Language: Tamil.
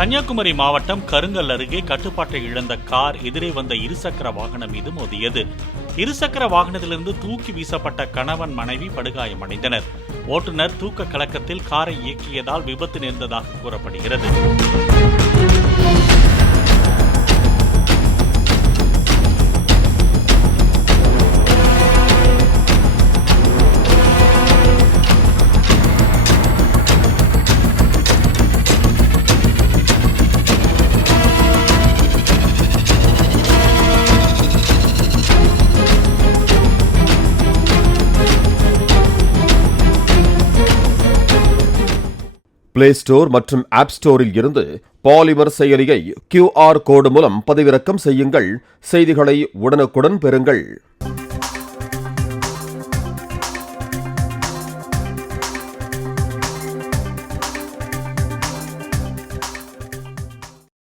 கன்னியாகுமரி மாவட்டம் கருங்கல் அருகே கட்டுப்பாட்டை இழந்த கார் எதிரே வந்த இருசக்கர வாகனம் மீது மோதியது. இருசக்கர வாகனத்திலிருந்து தூக்கி வீசப்பட்ட கணவன் மனைவி படுகாயமடைந்தனர். ஓட்டுநர் தூக்க கலக்கத்தில் காரை இயக்கியதால் விபத்து நேர்ந்ததாக கூறப்படுகிறது. பிளே ஸ்டோர் மற்றும் ஆப் ஸ்டோரில் இருந்து பாலிமர் செயலியை QR கோடு மூலம் பதிவிறக்கம் செய்யுங்கள். செய்திகளை உடனுக்குடன் பெறுங்கள்.